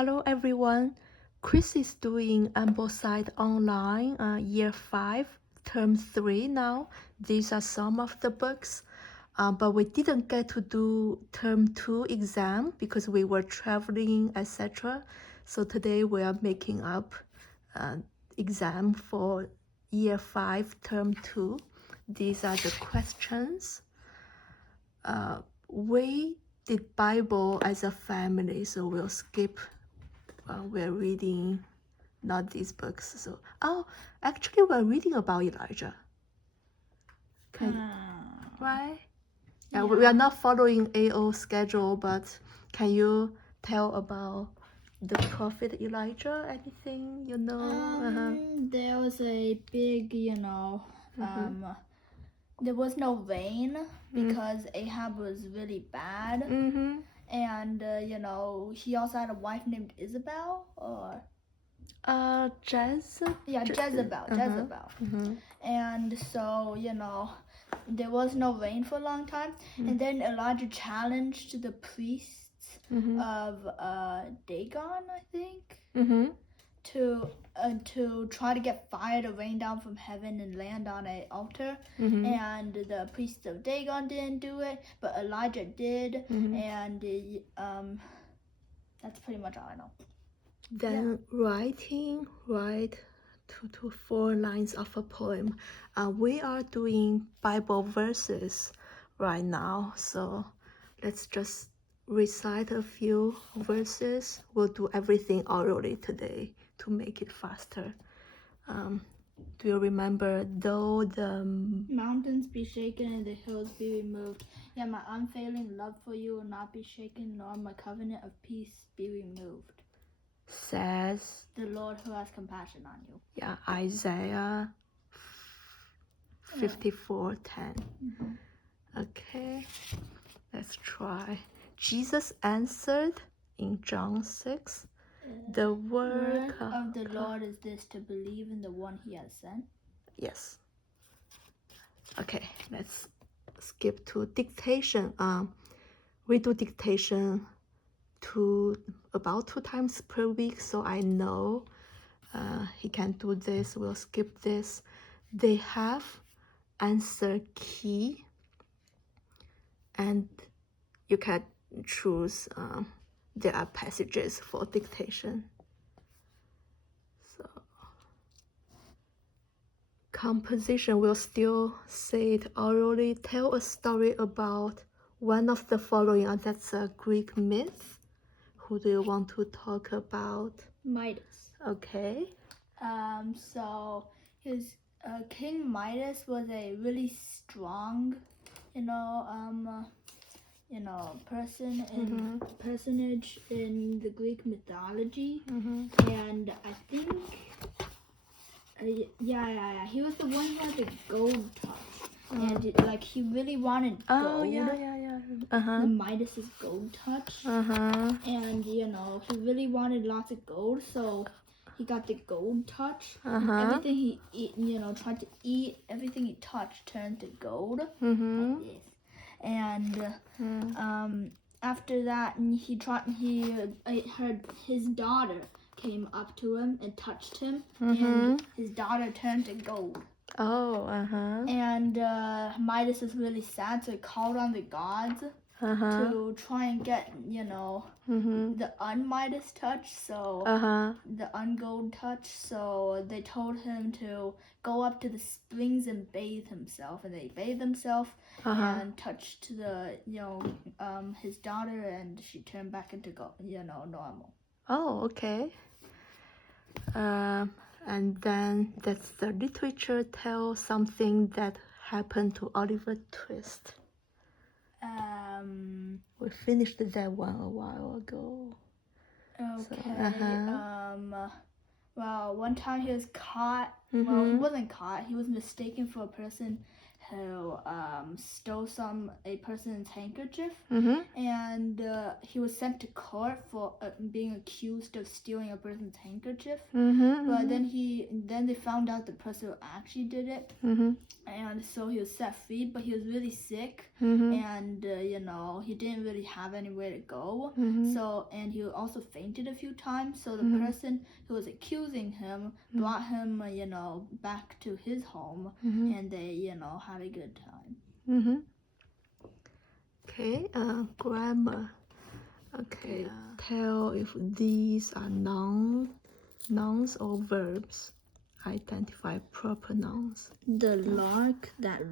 Hello everyone. Chris is doing Ambleside Online Year 5, Term 3 now. These are some of the books, but we didn't get to do Term 2 exam because we were traveling, etc. So today we are making up exam for Year 5, Term 2. These are the questions. We did Bible as a family, so we'll skip. We're reading not these books. So, actually, we're reading about Elijah. Right? Yeah, we are not following AO schedule, but can you tell about the prophet Elijah? Anything you know? There was a big, there was no rain because Ahab was really bad. And, he also had a wife named Isabel, or... Jezebel. Jezebel. And so, there was no rain for a long time. And then Elijah challenged the priests of Dagon, I think, to try to get fire to rain down from heaven and land on an altar. And the priests of Dagon didn't do it, but Elijah did. And that's pretty much all I know. Then write 2 to 4 lines of a poem. We are doing Bible verses right now, so let's just recite a few verses. We'll do everything orally today to make it faster. Do you remember, though the mountains be shaken and the hills be removed, yet my unfailing love for you will not be shaken, nor my covenant of peace be removed, says the Lord who has compassion on you. Yeah, Isaiah 54:10. Okay, let's try. Jesus answered in John 6. The word of the Lord is this, to believe in the one he has sent. Yes. Okay, let's skip to dictation. We do dictation about 2 times per week, so I know he can do this. We'll skip this. They have answer key, and you can choose. There are passages for dictation. So composition, will still say it orally. Tell a story about one of the following. That's a Greek myth. Who do you want to talk about? Midas. Okay. So his King Midas was a really strong, personage in the Greek mythology, and I think, he was the one who had the gold touch, and he really wanted gold. The Midas's gold touch, and he really wanted lots of gold, so he got the gold touch. Everything he tried to eat, everything he touched turned to gold. Like this. And after that, he heard his daughter came up to him and touched him, and his daughter turned to gold. And Midas was really sad, so he called on the gods to try and get, the un-Midas touch, so the un-gold touch. So they told him to go up to the springs and bathe himself, and they bathed himself and touched the, his daughter, and she turned back into normal. Oh, okay. And then that's the literature tell something that happened to Oliver Twist. We finished that one a while ago. Okay. So, well, one time he was caught. Well, he wasn't caught. He was mistaken for a person who stole a person's handkerchief, Mm-hmm. and he was sent to court for being accused of stealing a person's handkerchief. Mm-hmm. But then they found out the person who actually did it, Mm-hmm. and so he was set free. But he was really sick, Mm-hmm. and he didn't really have anywhere to go. Mm-hmm. So, and he also fainted a few times. So the Mm-hmm. person who was accusing him brought him, back to his home, Mm-hmm. and they, had a good time. Mm-hmm. Okay, grammar. Okay, tell if these are nouns or verbs. Identify proper nouns. That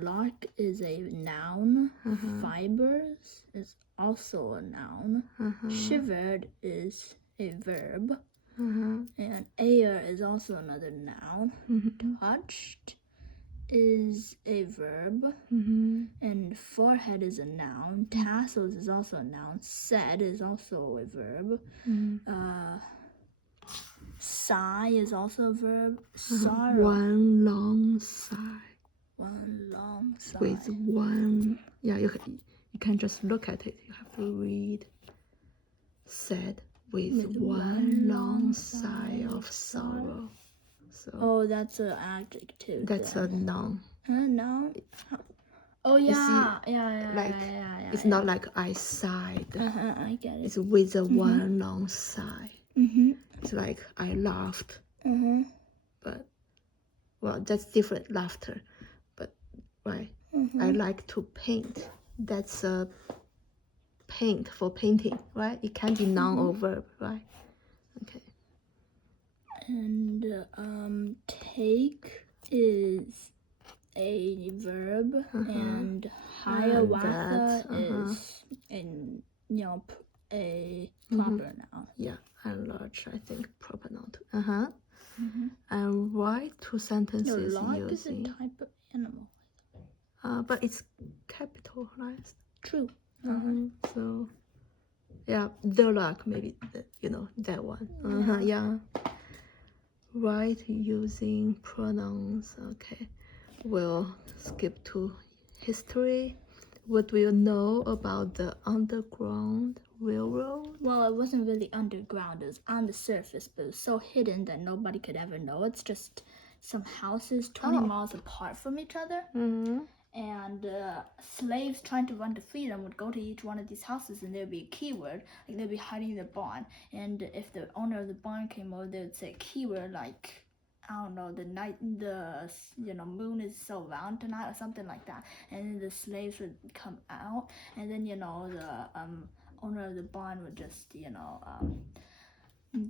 lark is a noun. Fibers is also a noun. Shivered is a verb. And air is also another noun. Touched is a verb. And forehead is a noun. Tassels is also a noun. Said is also a verb. Sigh is also a verb. Sorrow. One long sigh. One long sigh. With one, you can just look at it. You have to read. Said with one long sigh of sorrow. So. That's an adjective. That's a noun. Noun. Oh yeah, yeah. It's not like I sighed. I get it. It's with a one long sigh. It's like I laughed. But that's different laughter. But right, I like to paint. That's a paint for painting, right? It can be noun or verb, right? Okay. And take is a verb, and hiawatha is a proper noun. Yeah, and large, I think, proper noun too. And write two sentences lark using. is a type of animal. But it's capitalized. True. So, yeah, the lark, maybe that one. Yeah. Write using pronouns. Okay. We'll skip to history. What do you know about the Underground Railroad? Well, it wasn't really underground. It was on the surface, but it was so hidden that nobody could ever know. It's just some houses 20 miles apart from each other. And slaves trying to run to freedom would go to each one of these houses, and there'd be a keyword, like they'd be hiding their barn. And if the owner of the barn came over, they would say a keyword like, I don't know, the moon is so round tonight, or something like that. And then the slaves would come out, and then the owner of the barn would just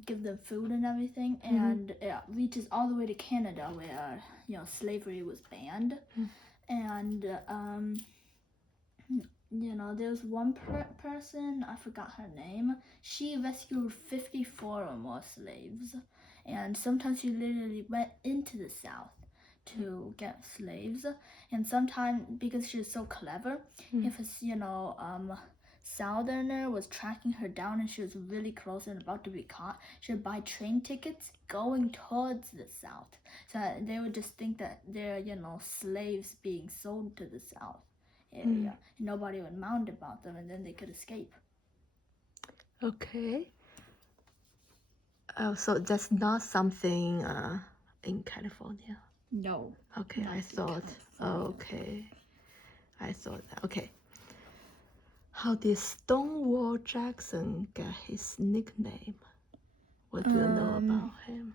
give them food and everything. And it reaches all the way to Canada, where slavery was banned. And there was one person, I forgot her name. She rescued 54 or more slaves, and sometimes she literally went into the South to get slaves. And sometimes, because she was so clever, if a Southerner was tracking her down and she was really close and about to be caught, she would buy train tickets going towards the South. So they would just think that they're, slaves being sold to the South area. And nobody would mind about them, and then they could escape. Okay. So that's not something in California? No. Okay, I thought that. Okay. How did Stonewall Jackson get his nickname? What do you know about him?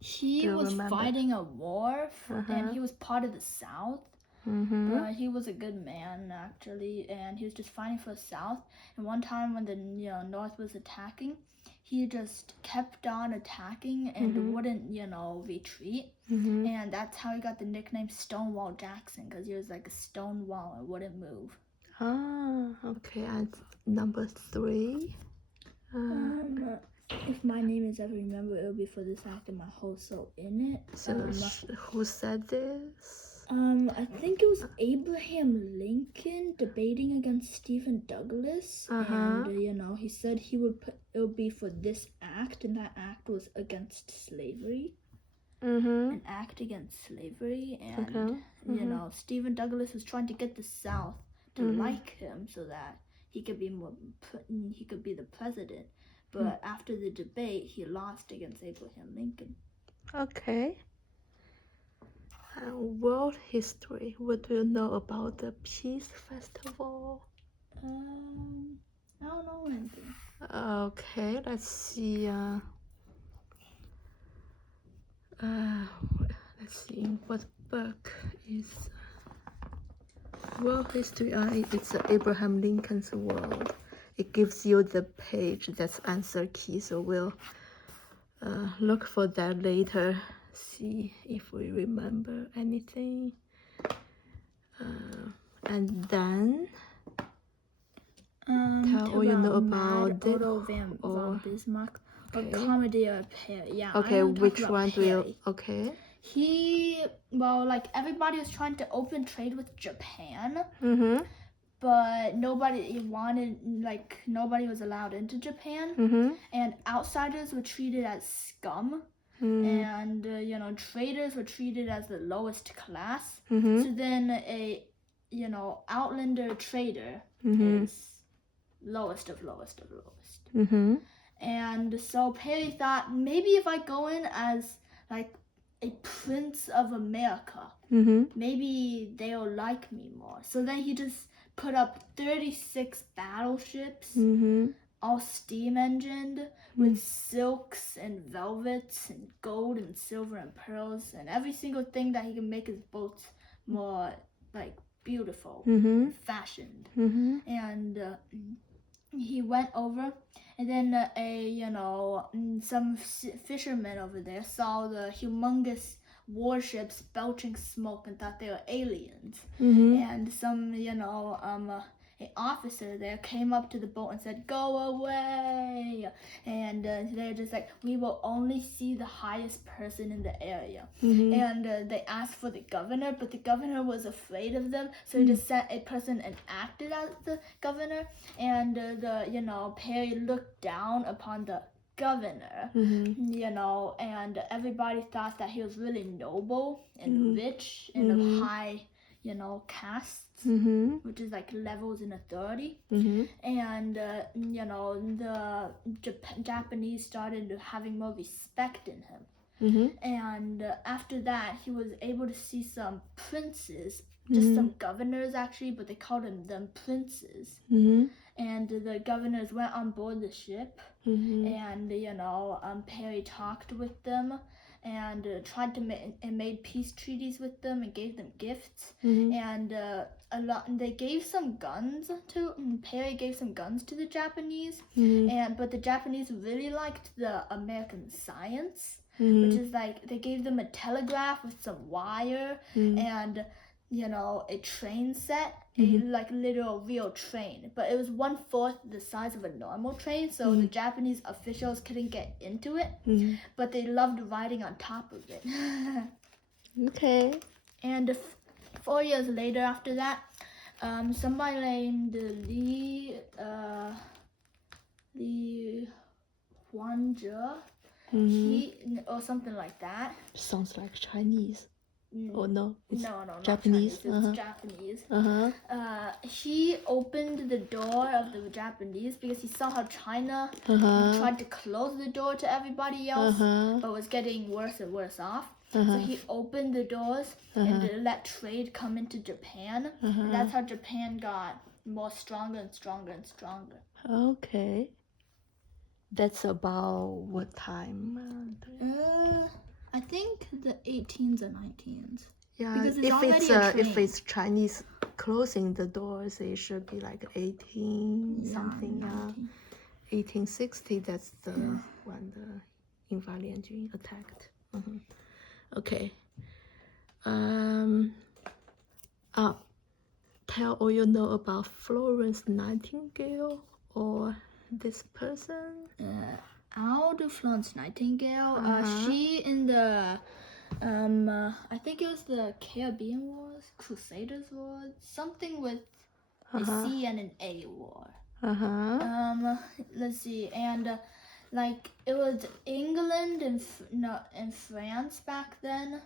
He was fighting a war, and he was part of the South. But he was a good man, actually, and he was just fighting for the South. And one time when the North was attacking, he just kept on attacking and wouldn't, retreat. And that's how he got the nickname Stonewall Jackson, because he was like a stone wall and wouldn't move. Okay. And number 3. If my name is ever remembered, it'll be for this act and my whole soul in it. So who said this? I think it was Abraham Lincoln debating against Stephen Douglas, and he said it would be for this act, and that act was against slavery. an act against slavery, and you know, Stephen Douglas was trying to get the South to like him so that he could be the president. But after the debate, he lost against Abraham Lincoln. Okay. World history. What do you know about the Peace Festival? I don't know anything. Okay, let's see. Let's see what book is World History. It's Abraham Lincoln's World. It gives you the page that's answer key. So we'll look for that later. See if we remember anything. And then tell all you know about Otto von Bismarck. Okay. Comedy of Perry. Yeah. Okay, which one do you? Okay. Like everybody was trying to open trade with Japan. Mm-hmm. But nobody was allowed into Japan, and outsiders were treated as scum, and you know, traders were treated as the lowest class. So then a outlander trader is lowest of lowest of lowest. And so Perry thought, maybe if I go in as like a prince of America, maybe they'll like me more. So then he just put up 36 battleships, all steam engined, with silks and velvets and gold and silver and pearls and every single thing that he can make his boats more like beautiful and fashioned. And he went over, and then some fishermen over there saw the humongous warships belching smoke and thought they were aliens. And some an officer there came up to the boat and said, "Go away!" And they're just like, "We will only see the highest person in the area." And they asked for the governor, but the governor was afraid of them, so he just sent a person and acted as the governor. And Perry looked down upon the governor, and everybody thought that he was really noble and rich and of high, castes, which is like levels in authority. And the Japanese started having more respect in him. And after that, he was able to see some princes, just some governors actually, but they called them princes. And the governors went on board the ship, and Perry talked with them and tried to made peace treaties with them and gave them gifts. And they gave some guns to Perry gave some guns to the Japanese, but the Japanese really liked the American science, which is like they gave them a telegraph with some wire and a train set, a like literal real train, but it was 1/4 the size of a normal train, so the Japanese officials couldn't get into it, but they loved riding on top of it. Okay. And 4 years later after that, somebody named Li Huanzhe, he or something like that. Sounds like Chinese. Oh no, it's no, Japanese. It's Japanese. He opened the door of the Japanese because he saw how China tried to close the door to everybody else, but was getting worse and worse off. So he opened the doors and let trade come into Japan, and that's how Japan got more stronger and stronger and stronger. Okay. That's about what time? I think the 18s and 19s. Yeah, because if it's Chinese closing the doors, it should be like 18 something. 1860. That's the one the Invalianjun attacked. Okay. Tell all you know about Florence Nightingale or this person. Florence Nightingale. She in the I think it was the Caribbean Wars, Crusaders Wars, something with a C and an A war. Let's see, and like it was England and France back then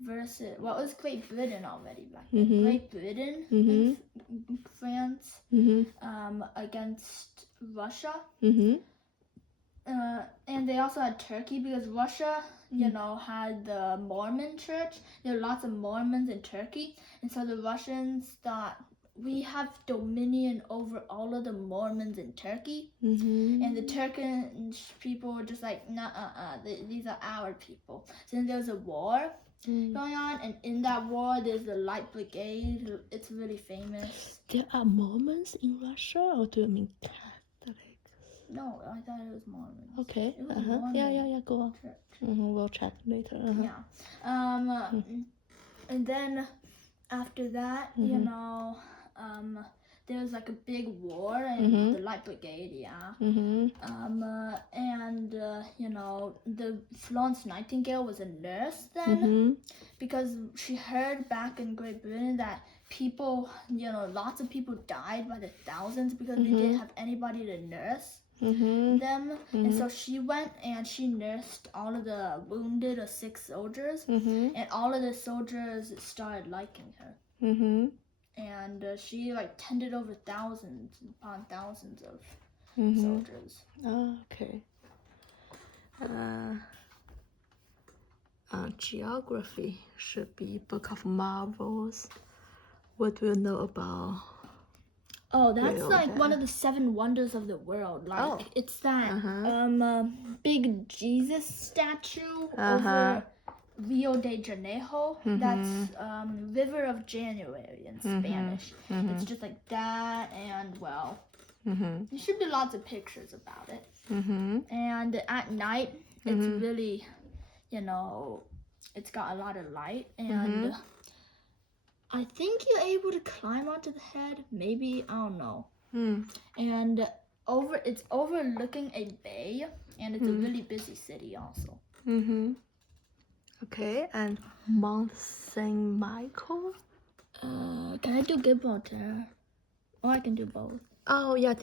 versus well, it was Great Britain already back then. Great Britain and France against Russia. And they also had Turkey because Russia, had the Mormon church. There were lots of Mormons in Turkey, and so the Russians thought, we have dominion over all of the Mormons in Turkey. And the Turkish people were just like, these are our people. So then there was a war going on, and in that war there's the Light Brigade. It's really famous. There are Mormons in Russia, or do you mean Catholics? No, I thought it was Mormons. Okay. It was Mormon. Yeah, go on. Church. We'll check later. Yeah. And then after that, there was like a big war and the Light Brigade, the Florence Nightingale was a nurse then because she heard back in Great Britain that people, lots of people died by the thousands because they didn't have anybody to nurse them. And so she went and she nursed all of the wounded or sick soldiers, and all of the soldiers started liking her. And she tended over thousands upon thousands of soldiers. Oh, okay. Geography should be Book of Marvels. What do you know about? Oh, that's one of the 7 wonders of the world. It's that big Jesus statue over Rio de Janeiro. That's River of January in Spanish. It's just like that, and there should be lots of pictures about it. And at night, it's really, it's got a lot of light, and I think you're able to climb onto the head. Maybe, I don't know. And it's overlooking a bay, and it's a really busy city also. Okay, and Mount St. Michael? Can I do Gibraltar? Or I can do both. Oh yeah,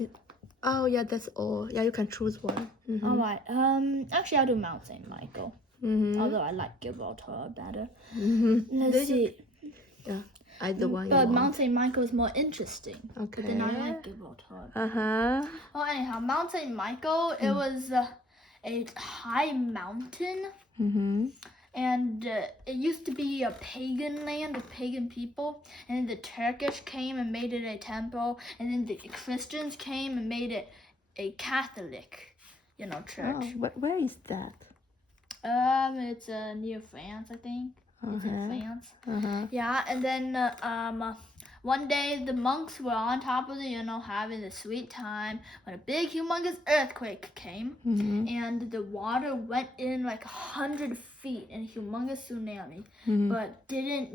that's all. Yeah, you can choose one. All right. Actually, I'll do Mount St. Michael. Although I like Gibraltar better. Let's see. Yeah, either one. But Mount St. Michael is more interesting. Okay. But then I like Gibraltar. Oh, anyhow, Mount St. Michael, it was a high mountain. And it used to be a pagan land of pagan people, and then the Turkish came and made it a temple, and then the Christians came and made it a Catholic, church. Oh, where is that? It's near France, I think. It's in France. Yeah, and then one day the monks were on top of it, having a sweet time when a big humongous earthquake came, and the water went in 100 feet in a humongous tsunami, but didn't,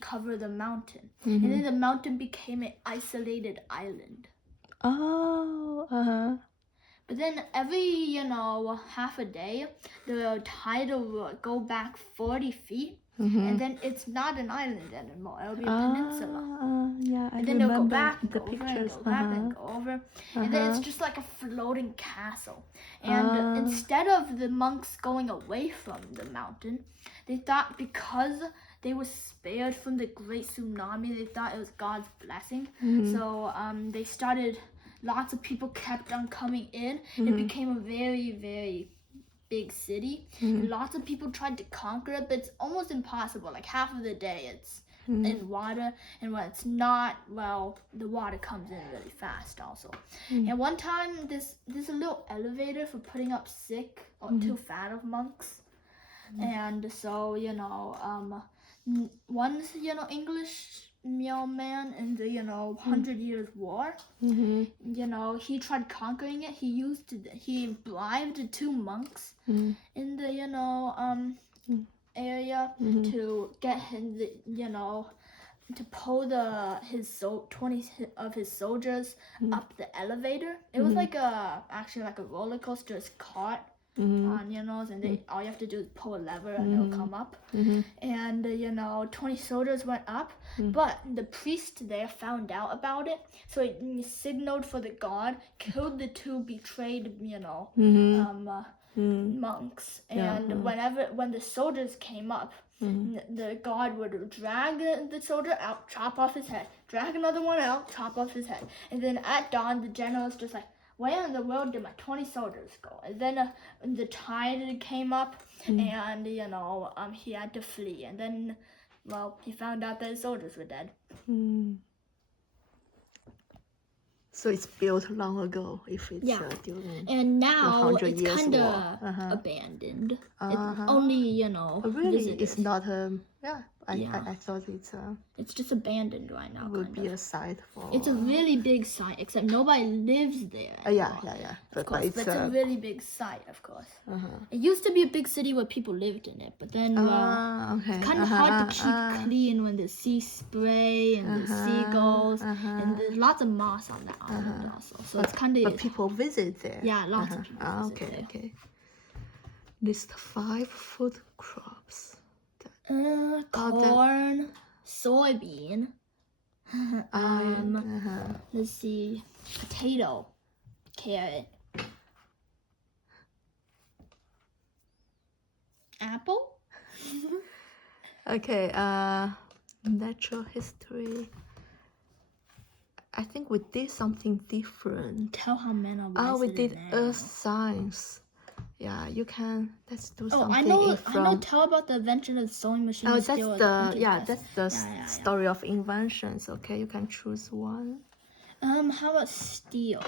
cover the mountain. And then the mountain became an isolated island. Oh, But then every, half a day, the tide will go back 40 feet, and then it's not an island anymore. It'll be a peninsula. Yeah, and then they'll go back and the go over pictures. and go back and go over. And then it's just like a floating castle. And instead of the monks going away from the mountain, they thought because they were spared from the great tsunami, they thought it was God's blessing. So they started... Lots of people kept on coming in. It became a very, very big city. And lots of people tried to conquer it, but it's almost impossible. Half of the day it's in water, and when it's not, the water comes in really fast also. And one time, there's a little elevator for putting up sick or too fat of monks. And so, one, English man in the 100 Years War, he tried conquering it. He bribed 2 monks in the area to get him to pull 20 of his soldiers up the elevator. It was actually like a roller coaster's cart on, and they all you have to do is pull a lever and it'll come up. And 20 soldiers went up, but the priest there found out about it, so he signaled for the guard, killed the 2 betrayed monks, and when the soldiers came up, the guard would drag the soldier out, chop off his head, drag another one out, chop off his head, and then at dawn the general was just like, where in the world did my 20 soldiers go? And then the tide came up, and he had to flee, and then he found out that his soldiers were dead. So it's built long ago, if it's during and now the it's kind of abandoned. It's only really, visitors. it's not I thought it's just abandoned right now. Would be a site for. It's a really big site, except nobody lives there. Yeah. Of course, but it's a really big site, of course. It used to be a big city where people lived in it, but then it's kind of hard to keep clean when the sea spray and the seagulls, and there's lots of moss on that island also. So it's kind of. But people visit there. Yeah, lots of people visit there. Okay. List 5 food crops. Corn, soybean. Let's see, potato, carrot, apple. Okay. Natural history. I think we did something different. Tell how many of us. We did earth science. Yeah, you can. Let's do something. I know. Tell about the invention of the sewing machine. That's the story of inventions. Okay, you can choose one. How about steel?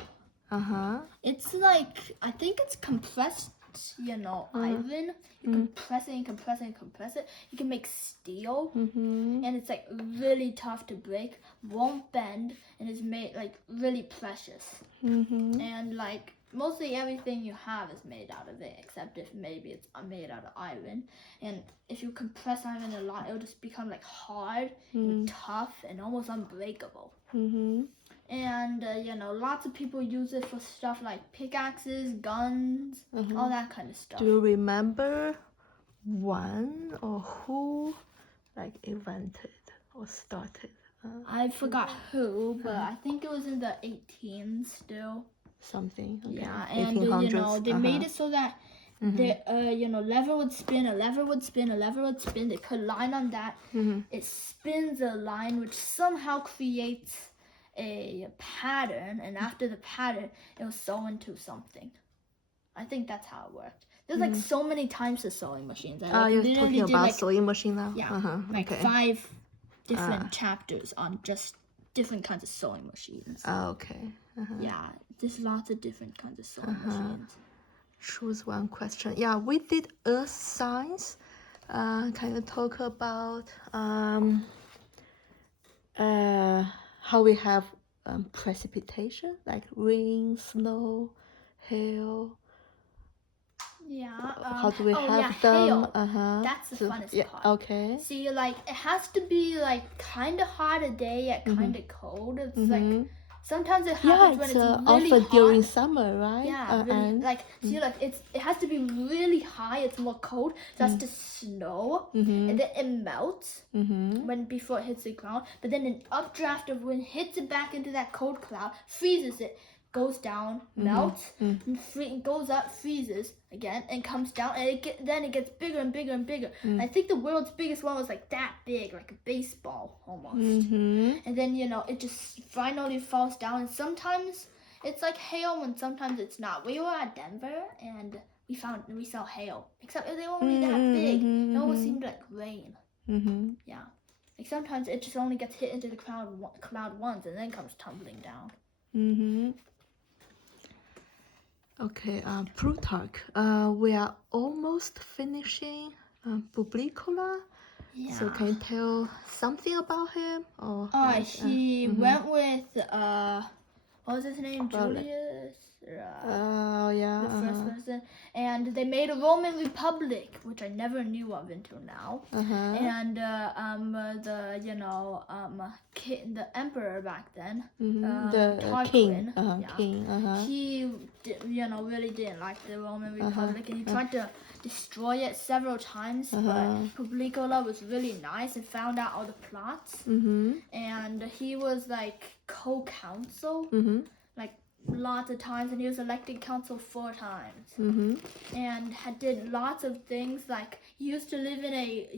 It's like, I think it's compressed. Iron. You compress it and compress it and compress it. You can make steel, and it's like really tough to break, won't bend, and it's made like really precious. And like mostly everything you have is made out of it, except if maybe it's made out of iron. And if you compress iron a lot, it'll just become like hard, and tough, and almost unbreakable. And lots of people use it for stuff like pickaxes, guns, all that kind of stuff. Do you remember when or who like invented or started? I forgot who, but I think it was in the 18s still. Something. Okay. Yeah, and they made it so that the lever would spin, a lever would spin, a lever would spin. They put a line on that. It spins a line, which somehow creates a pattern, and after the pattern, it will sew into something. I think that's how it worked. There's like so many types of sewing machines. You're talking about sewing machine now? Yeah, like 5 different chapters on just different kinds of sewing machines. Okay. Yeah, there's lots of different kinds of sewing machines. Choose one question. Yeah, we did earth science. Can you talk about how we have precipitation, like rain, snow, hail? Yeah. How do we have them? Hail. That's the funnest part. Okay. See, like it has to be like kind of hot a day, yet kind of cold. It's like sometimes it happens when it's really also hot. during summer, right? Yeah, really, see, like it has to be really high. It's more cold. So it has to snow, and then it melts before it hits the ground. But then an updraft of wind hits it back into that cold cloud, freezes it, goes down, melts, and goes up, freezes again, and comes down, and then it gets bigger and bigger and bigger. I think the world's biggest one was like that big, like a baseball almost. And then it just finally falls down, and sometimes it's like hail, and sometimes it's not. We were at Denver, and we saw hail, except they were only that big. It almost seemed like rain. Yeah, like sometimes it just only gets hit into the cloud once, and then comes tumbling down. Okay, Plutarch. We are almost finishing Publicola. Yeah. So can you tell something about him? Or he went with what was his name? Julius. Oh yeah. The first person, and they made a Roman Republic, which I never knew of until now. And the emperor back then, the Tarquin, king. he really didn't like the Roman Republic, and he tried to destroy it several times. But Publicola was really nice and found out all the plots, and he was like co-counsel. Like lots of times, and he was elected consul 4 times, and did lots of things. Like he used to live in a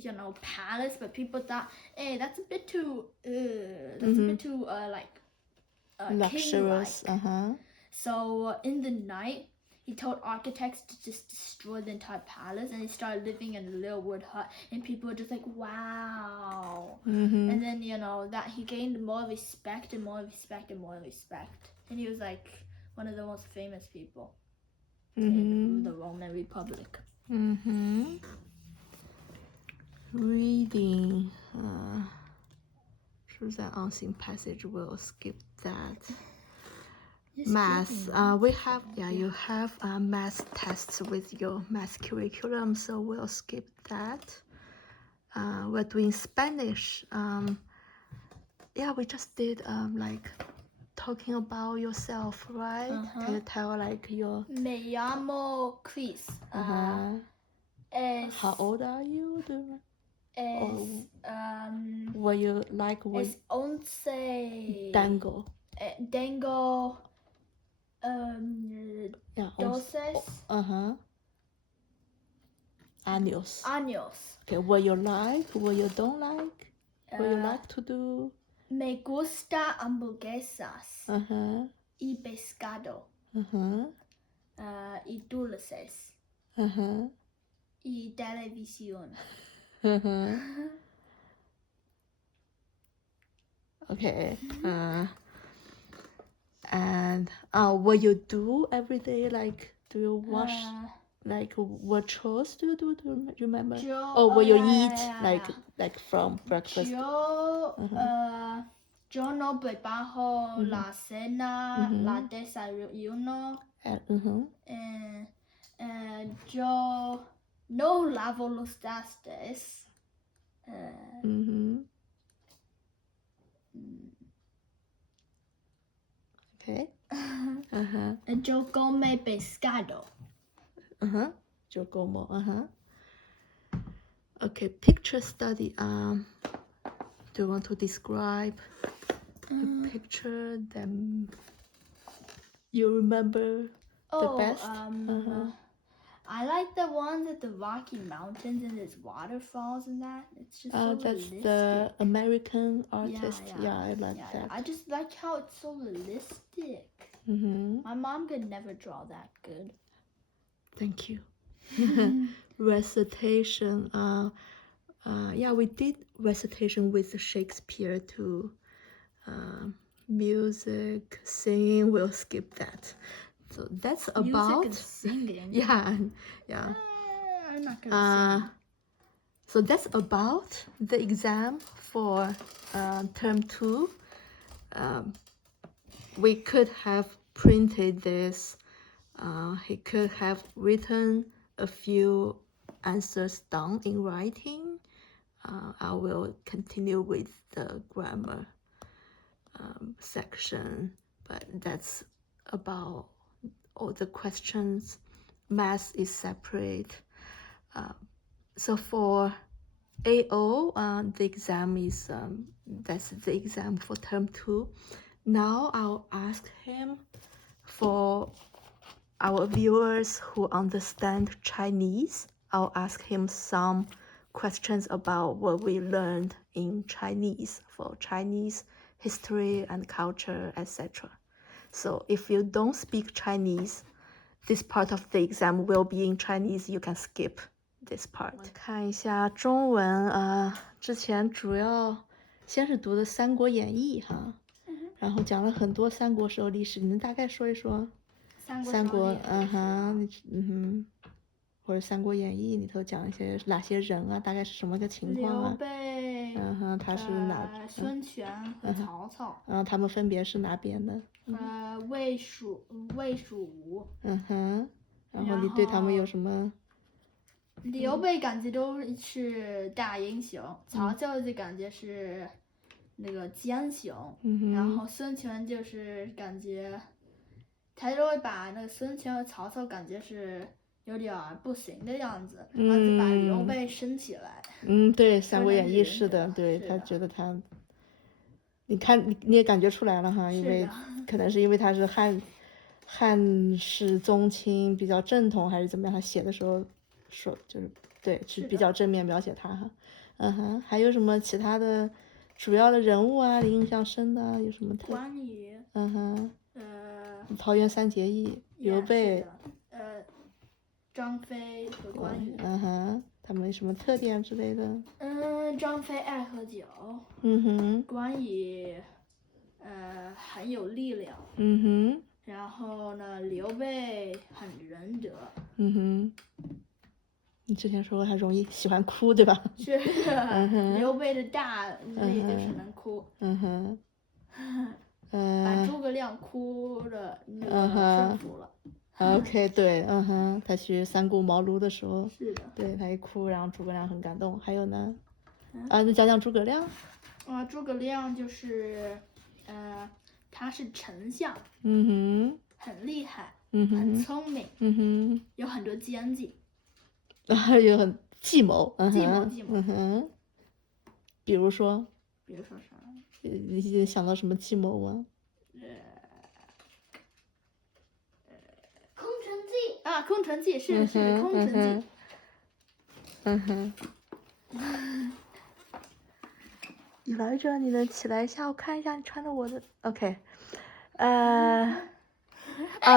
palace, but people thought, hey, that's a bit too luxurious. king-like. So in the night, he told architects to just destroy the entire palace, and he started living in a little wood hut, and people were just like, wow. And then that he gained more respect and more respect and more respect, and he was like one of the most famous people in the Roman Republic. Reading. 是不是在 unseen passage? We'll skip that. Math. We have you have math tests with your math curriculum, so we'll skip that. We're doing Spanish. We just did like talking about yourself, right? Can you tell like your? Me llamo Chris. How old are you? Were you like? Es 11. Tengo. Tengo 12. Años. Okay, what you like, what you don't like, what you like to do. Me gusta hamburguesas y pescado y dulces y televisión. Okay. And what you do every day, like do you wash? Like what chores do you do? Do you remember? What you eat, like from breakfast? Yo no preparo la cena, la desayuno. Yo no lavo los trastes. Okay. Yo come pescado. Yo como. Okay, picture study. Do you want to describe the picture that you remember the best? I like the ones at the Rocky Mountains and there's waterfalls and that. It's just so that's realistic. the American artist. Yeah, I like that. I just like how it's so realistic. My mom could never draw that good. Thank you. Recitation. We did recitation with Shakespeare too. Music, singing, we'll skip that. So that's about music and singing. Yeah. I'm not gonna sing. So that's about the exam for term 2. We could have printed this. He could have written a few answers down in writing. I will continue with the grammar section, but that's about all the questions. Math is separate. So for AO, the exam is that's the exam for term 2. Now I'll ask him, for our viewers who understand Chinese, I'll ask him some questions about what we learned in Chinese, for Chinese history and culture, etc. So if you don't speak Chinese, this part of the exam will be in Chinese. You can skip this part. 看一下中文之前主要先是读的《三国演义》哈，然后讲了很多三国时候历史，你能大概说一说？三国，或者《三国演义》里头讲一些哪些人啊，大概是什么个情况啊？刘备、他是哪？孙权和曹操。他们分别是哪边的？魏蜀吴。然后你对他们有什么？刘备感觉都是大英雄，曹操就感觉是那个奸雄，然后孙权就是感觉，他都会把那个孙权和曹操感觉是有点不行的样子，然后就把刘备升起来。对，《三国演义》是的，对他觉得他，你看你也感觉出来了哈，因为可能是因为他是汉室宗亲，比较正统还是怎么样，他写的时候说就是对是比较正面描写他哈。还有什么其他的主要的人物啊，你印象深的有什么特？关羽。桃园三结义，刘备。张飞和关羽。他们有什么特点之类的？张飞爱喝酒。关羽，很有力量。然后呢，刘备很仁德。你之前说过他容易喜欢哭，对吧？是的。刘备的大力就是能哭。把诸葛亮哭的那个顺服了。OK， 对，他去三顾茅庐的时候，是的，对他一哭，然后诸葛亮很感动。还有呢？那讲讲诸葛亮。诸葛亮就是，他是丞相。很厉害。很聪明。有很多奸计。有很计谋。计谋。比如说啥？你想到什么计谋吗？空城计。空城计是空城计。你来着，你能起来一下？我看一下你穿的我的。OK，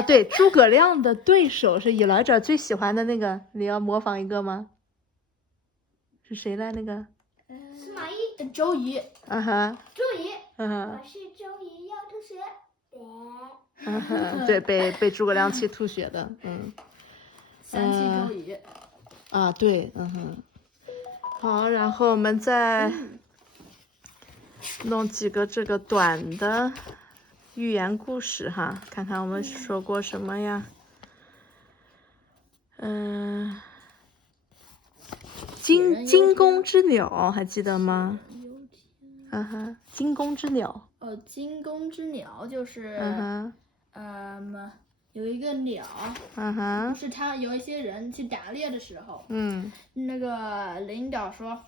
对，诸葛亮的对手是以来者最喜欢的那个，你要模仿一个吗？是谁来那个？司马懿。周瑜。周瑜。我是周瑜，要吐血。对，被诸葛亮气吐血的。三气周瑜。对，好，然后我们再弄几个这个短的寓言故事哈，看看我们说过什么呀？惊弓之鸟还记得吗？惊弓之鸟。惊弓之鸟就是，有一个鸟，不是他有一些人去打猎的时候，那个领导说，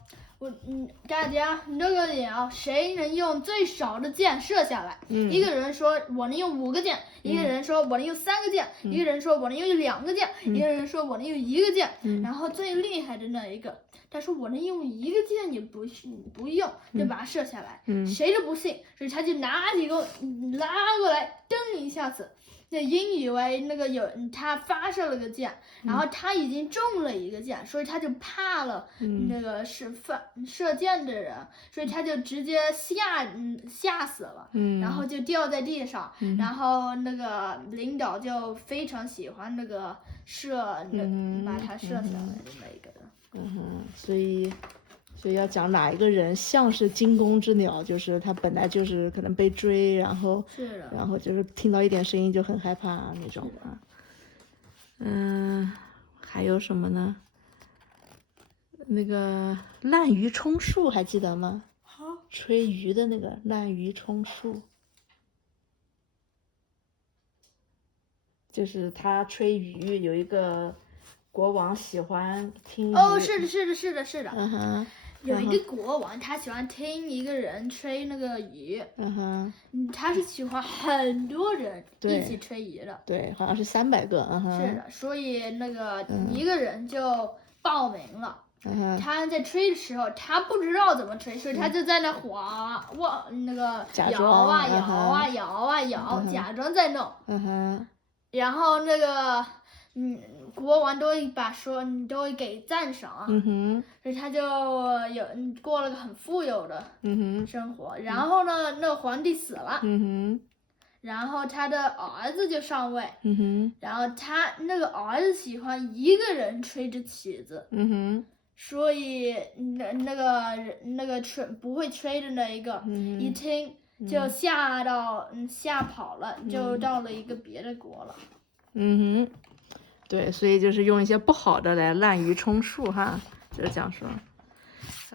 大家这个鸟谁能用最少的箭射下来？一个人说我能用5个箭，一个人说我能用3个箭，一个人说我能用2个箭，一个人说我能用1个箭，然后最厉害的那一个，他说我能用1个箭也不用，就把它射下来，谁都不信，所以他就拿几个拉过来，蹬一下子。那鹰以为那个他发射了个箭，然后他已经中了1个箭，所以他就怕了那个射箭的人，所以他就直接吓死了，然后就掉在地上，然后那个领导就非常喜欢那个把他射下来的那一个人。所以要讲哪一个人像是惊弓之鸟，就是他本来就是可能被追，然后就是听到一点声音就很害怕那种还有什么呢？那个滥竽充数还记得吗？吹竽的那个滥竽充数，就是他吹竽，有一个国王喜欢听竽。是的。有一个国王，他喜欢听一个人吹那个竽。他是喜欢很多人一起吹竽的。对，好像是300个。是的，所以那个一个人就报名了。他在吹的时候，他不知道怎么吹，所以他就在那那个摇，假装在弄。然后那个国王都会给赞赏，所以他就过了个很富有的生活。然后呢，那个皇帝死了，然后他的儿子就上位，然后他那个儿子喜欢一个人吹着曲子，所以那个不会吹的那一个，一听就吓跑了，就到了一个别的国了。对，所以就是用一些不好的来滥竽充数哈，就是这样说。